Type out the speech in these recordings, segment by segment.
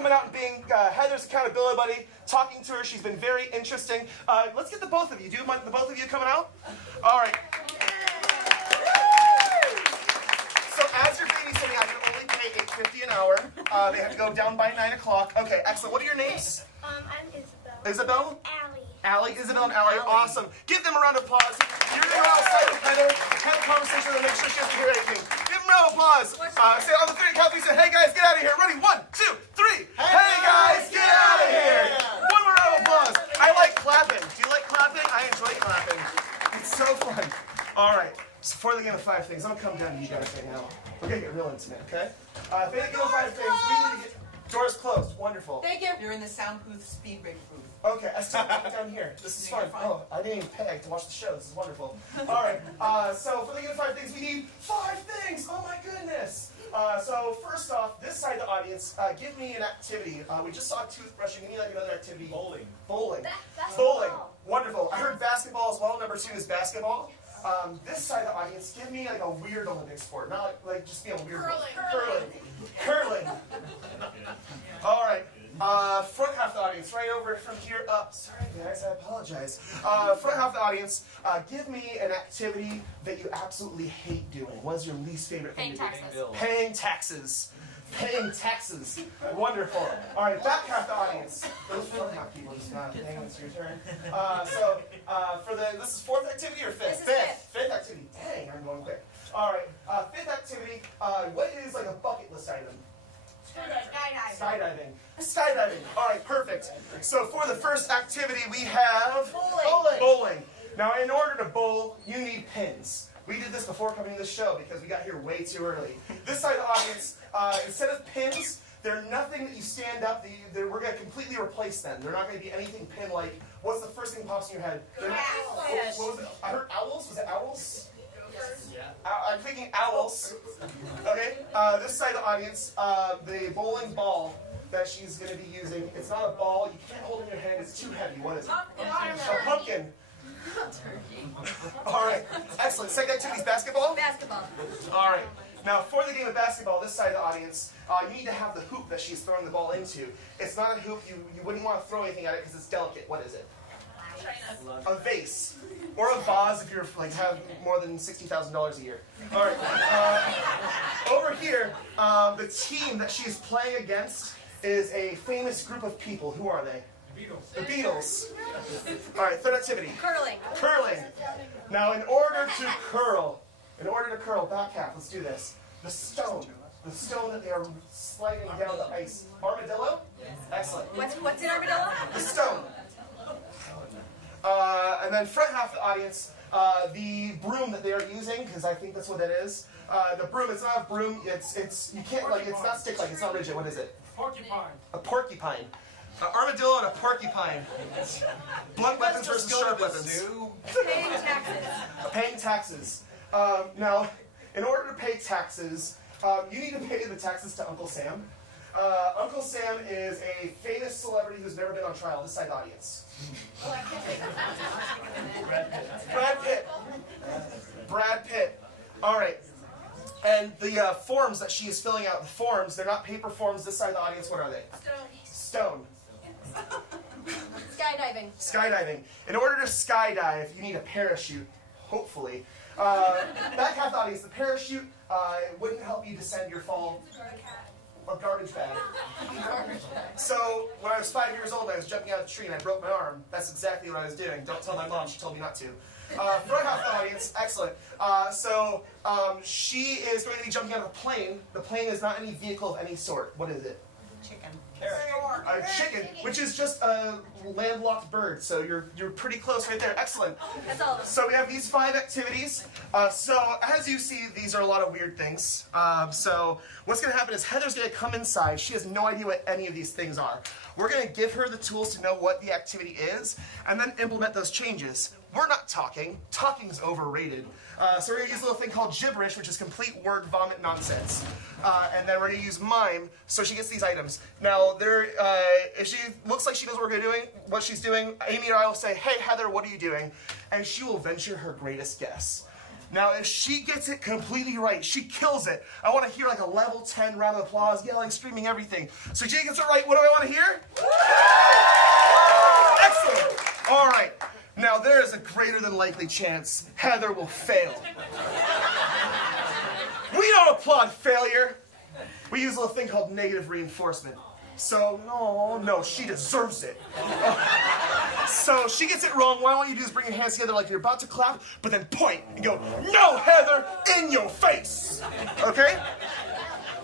coming out and being Heather's accountability buddy, talking to her. She's been very interesting. Let's get the both of you. Do you mind the both of you coming out? All right. So as you're babysitting, I can only pay $8.50 an hour. They have to go down by 9 o'clock. Okay, excellent. What are your names? I'm Isabel. Isabel? Allie. Allie, Isabel, and Allie. Awesome. Give them a round of applause. You're going to go outside with Heather, have a conversation with her, make sure she doesn't hear anything. Give them a round of applause. Say on the 3 count, we say, hey guys, get out of here. Ready? 1, 2, 3. Hey guys, get out of here. One more round of applause. I like clapping. Do you like clapping? I enjoy clapping. It's so fun. All right. So before they get into 5 things, I'm going to come down to you guys right now. We're going to get real intimate, okay? If they get into 5 things, we need to get... Doors closed. Wonderful. Thank you. You're in the soundproof speed break booth. Okay, I still down here. This is fun. Oh, I didn't even pay to watch the show. This is wonderful. All right. So for the good 5 things, we need 5 things. Oh my goodness. So first off, this side of the audience, give me an activity. We just saw toothbrushing. We need like another activity. Bowling. Bowling. Bowling. Wonderful. I heard basketball as well. Number 2 is basketball. This side of the audience, give me like a weird Olympic sport. Not like just be a weird one. Curling. All right. Front half of the audience, right over from here up. Sorry guys, I apologize. Front half of the audience, give me an activity that you absolutely hate doing. What is your least favorite thing to do? Paying taxes. Paying taxes. Wonderful. All right, back half the audience. Those front half people just not paying. It's your turn. This is 4th activity or 5th? 5th activity. Dang, I'm going quick. All right, 5th activity. What is like a bucket list item? Skydiving. Skydiving. All right, perfect. So for the first activity, we have bowling. Now, in order to bowl, you need pins. We did this before coming to the show because we got here way too early. This side of the audience, instead of pins, they're nothing that you stand up. We're going to completely replace them. They're not going to be anything pin-like. What's the first thing that pops in your head? Owls. What was it? I heard owls. Was it owls? Yeah. I'm thinking owls. Okay. This side of the audience, the bowling ball that she's going to be using. It's not a ball. You can't hold it in your hand. It's too heavy. What is it? A pumpkin. All right. Excellent. Second activity is basketball? Basketball. All right. Now, for the game of basketball, this side of the audience, you need to have the hoop that she's throwing the ball into. It's not a hoop. You wouldn't want to throw anything at it because it's delicate. What is it? A vase. Or a vase if you're like have more than $60,000 a year. All right. Over here, the team that she's playing against is a famous group of people. Who are they? The Beatles. All right, 3rd activity. Curling. Now, in order to curl, back half, let's do this. The stone that they are sliding down the ice. Armadillo? Excellent. What's an armadillo? The stone. And then front half of the audience, the broom that they are using, because I think that's what that is. The broom, it's not a broom, you can't, like, it's not stick-like, it's not rigid. What is it? Porcupine. A porcupine. An armadillo and a porcupine. Blunt weapons versus sharp weapons. Paying taxes. Now, in order to pay taxes, you need to pay the taxes to Uncle Sam. Uncle Sam is a famous celebrity who's never been on trial. This side of the audience. Brad Pitt. All right. And the forms that she is filling out, the forms, they're not paper forms. This side of the audience, what are they? Stone. Skydiving. In order to skydive, you need a parachute, hopefully. Back half the audience, the parachute wouldn't help you descend your fall. A garbage bag. So, when I was 5 years old, I was jumping out of the tree and I broke my arm. That's exactly what I was doing. Don't tell my mom, she told me not to. Front half of the audience, excellent. She is going to be jumping out of a plane. The plane is not any vehicle of any sort. What is it? Chicken. A chicken, which is just a landlocked bird. So you're pretty close right there. Excellent. That's all. So we have these 5 activities. So as you see, these are a lot of weird things. So what's going to happen is Heather's going to come inside. She has no idea what any of these things are. We're going to give her the tools to know what the activity is, and then implement those changes. We're not talking. Talking is overrated. So we're going to use a little thing called gibberish, which is complete word vomit nonsense. And then we're going to use mime, so she gets these items. Now, if she looks like she knows what she's doing, Amy or I will say, hey, Heather, what are you doing? And she will venture her greatest guess. Now, if she gets it completely right, she kills it. I want to hear like a level 10 round of applause, yelling, screaming, everything. So Jay gets it right. What do I want to hear? Excellent. All right. Now, there is a greater than likely chance Heather will fail. We don't applaud failure. We use a little thing called negative reinforcement. So, no, she deserves it. So she gets it wrong. What I want you to do is bring your hands together like you're about to clap, but then point and go, "No, Heather, in your face." Okay?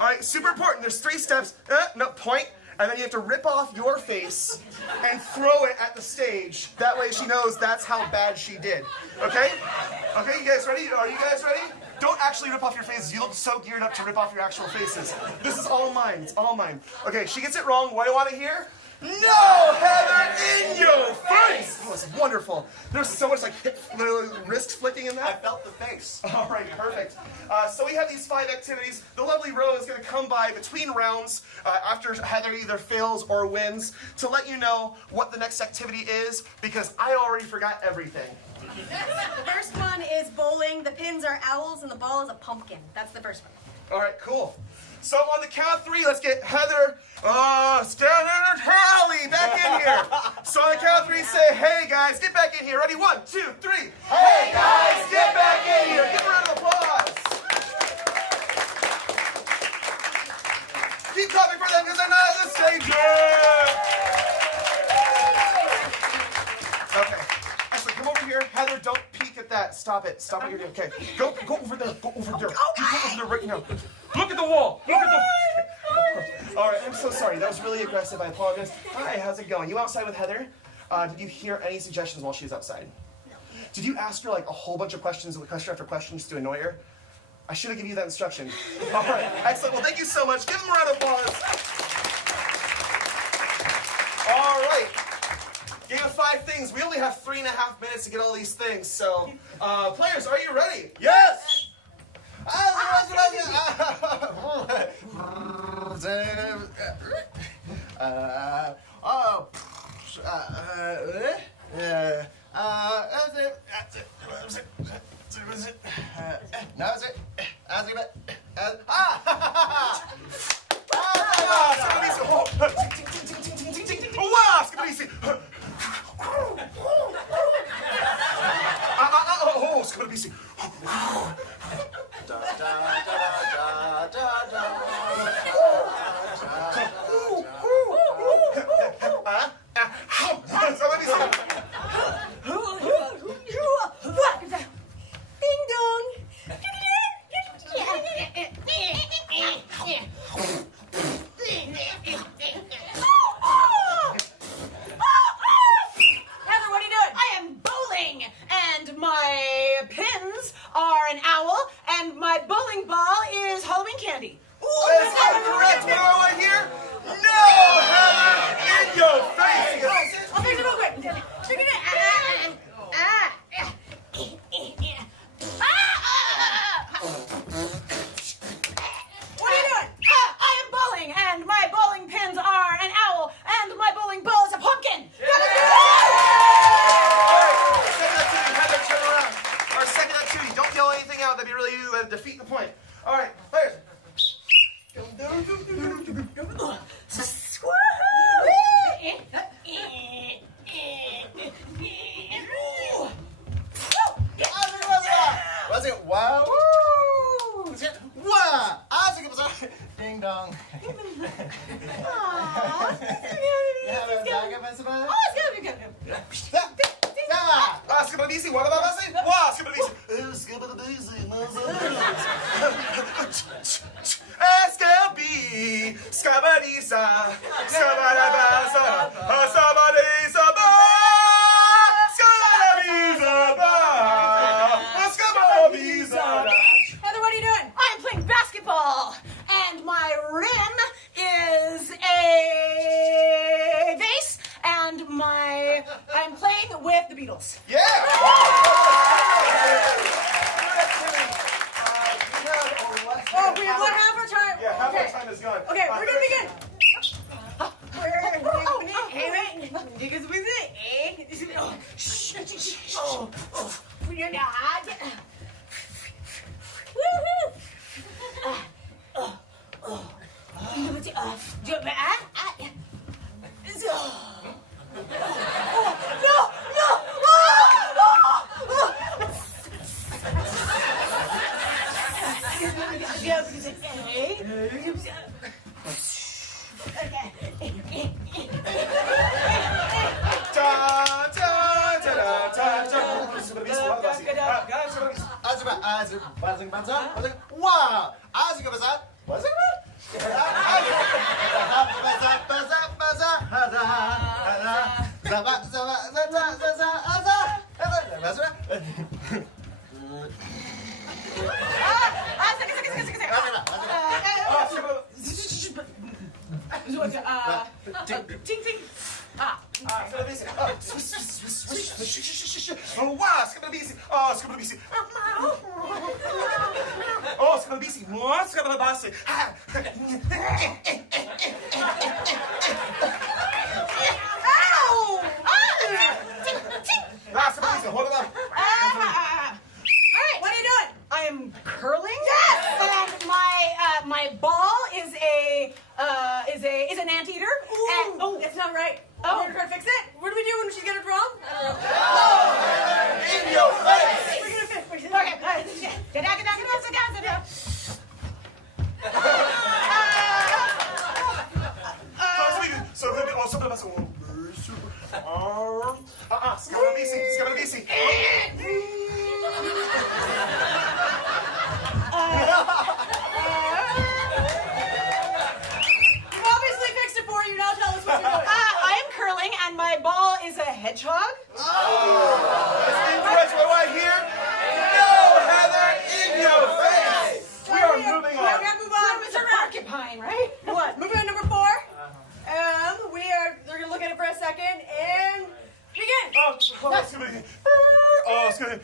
All right, super important. There's 3 steps. No, point, and then you have to rip off your face and throw it at the stage. That way she knows that's how bad she did. Okay? Okay, you guys ready? Are you guys ready? Don't actually rip off your faces. You look so geared up to rip off your actual faces. This is all mine. It's all mine. Okay, she gets it wrong. What do I want to hear? "No, Heather, in your face!" Oh, it's wonderful. There's so much like wrist flicking in that. I felt the face. All right, perfect. So we have these 5 activities. The lovely Ro is going to come by between rounds after Heather either fails or wins to let you know what the next activity is, because I already forgot everything. The first one is bowling. The pins are owls and the ball is a pumpkin. That's the first one. All right, cool. So on the count of 3, let's get Heather, Stan, and Hallie back in here. So on the count of 3, say, "Hey guys, get back in here." Ready? 1, 2, 3. Hey guys, get back in here. Give her a round of applause. Keep clapping for them because they're not at the stage yet. Okay. Excellent. Come over here. Heather, don't peek at that. Stop it. Stop what you're doing. Okay. Go over there. Go over there. You go over there right now. Look at the wall. Look at the... All right. I'm so sorry. That was really aggressive. I apologize. Hi. How's it going? You outside with Heather? Did you hear any suggestions while she was outside? No. Did you ask her like a whole bunch of questions, question after question, just to annoy her? I should have given you that instruction. All right. Excellent. Well, thank you so much. Give them a round of applause. All right. Game of 5 things. We only have 3.5 minutes to get all these things. So, players, are you ready? Yes! Defeat the point. All right, players. Was it wow? Wow! Ding dong. Skibidi, what about us? Wow, skibidi. Skibidi, skabadisa, skabadabasa, skabadisaba, skabadisaba, skabadisaba. Heather, what are you doing? I'm playing basketball, and my rim is a vase, and I'm playing with the Beatles. Yeah! Oh, we have half our time. Yeah, half Okay. our time is gone. Okay, we're gonna begin. Ting ting. Ah. Oh wow, it's gonna be easy. Oh, it's gonna be easy. Oh, it's gonna be easy. What's gonna be easy? Ow! Last one, easy. Hold it up. All right, what are you doing? I am curling. Yes. And my ball is an anteater. And, oh, that's not right. Oh, we're gonna fix it. What do we do when she gets it wrong? I don't know. In your face. We're gonna fix it. So then also the best one. It's gonna be easy. We've obviously fixed it for you. Now tell us what you're doing. I am curling, and my ball is a hedgehog. It's incorrect. What do I hear? No, Heather, in your face. We are moving on. We gotta move on. We're occupying, right? What? Moving on, number 4. We're gonna look at it for a second and begin. It's gonna be. It's gonna be.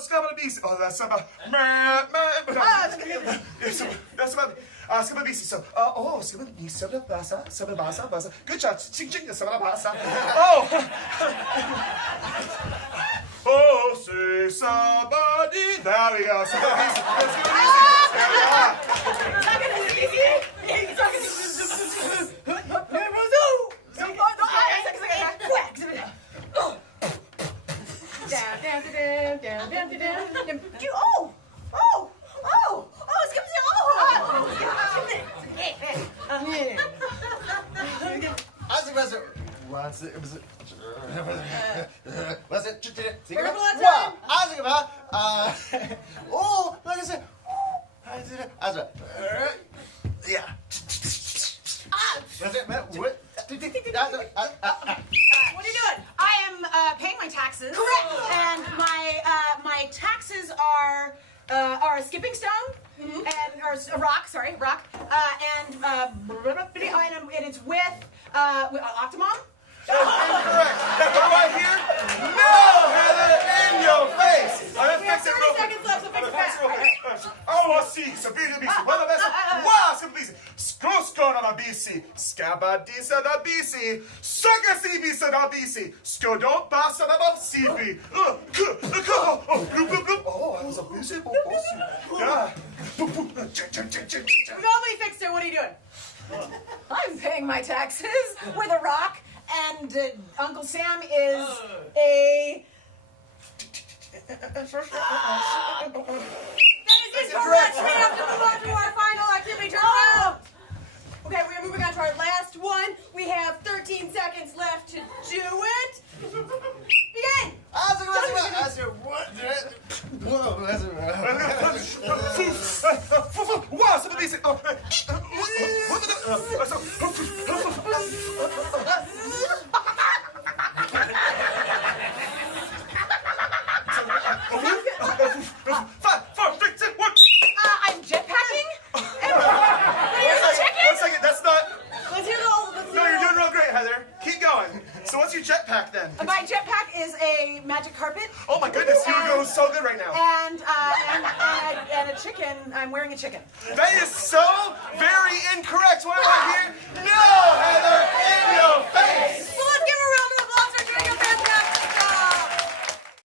say somebody, oh, that's about that's about it's gonna be so. Oh, it's gonna be so basa. Good job, ching ching, basa. Oh, say somebody. There we go. What are you doing? I am paying my taxes. Correct. And my taxes are a skipping stone or a rock. Sorry, rock. And it's with Octomom. Incorrect. That's right here. No, Heather, in your face. I'm gonna fix it real 30 seconds left, so fix it fast. Oh, I see. So be the BC. What the best? Wow, so BC. Skro na BC. Skabadisa da BC. Sugar CB da BC. Skodo basa da CB. Oh, I was a busy boss. Yeah. We already fixed it. What are you doing? I'm paying my taxes with a rock, and Uncle Sam is a. That is incorrect. We have to move on to our final activity. Turn around. Okay, we are moving on to our last one. We have 13 seconds left to do it. Begin. Wow, some of these. I'm jetpacking. What are you checking? 1 second, that's not. Let's hear the whole. No, you're doing real great. right, Heather. Keep going. So what's your jetpack then? My jetpack is a magic carpet. Oh my goodness, you're going so good right now. And a chicken. I'm wearing a chicken. That is so very incorrect. What do I hear? No, Heather!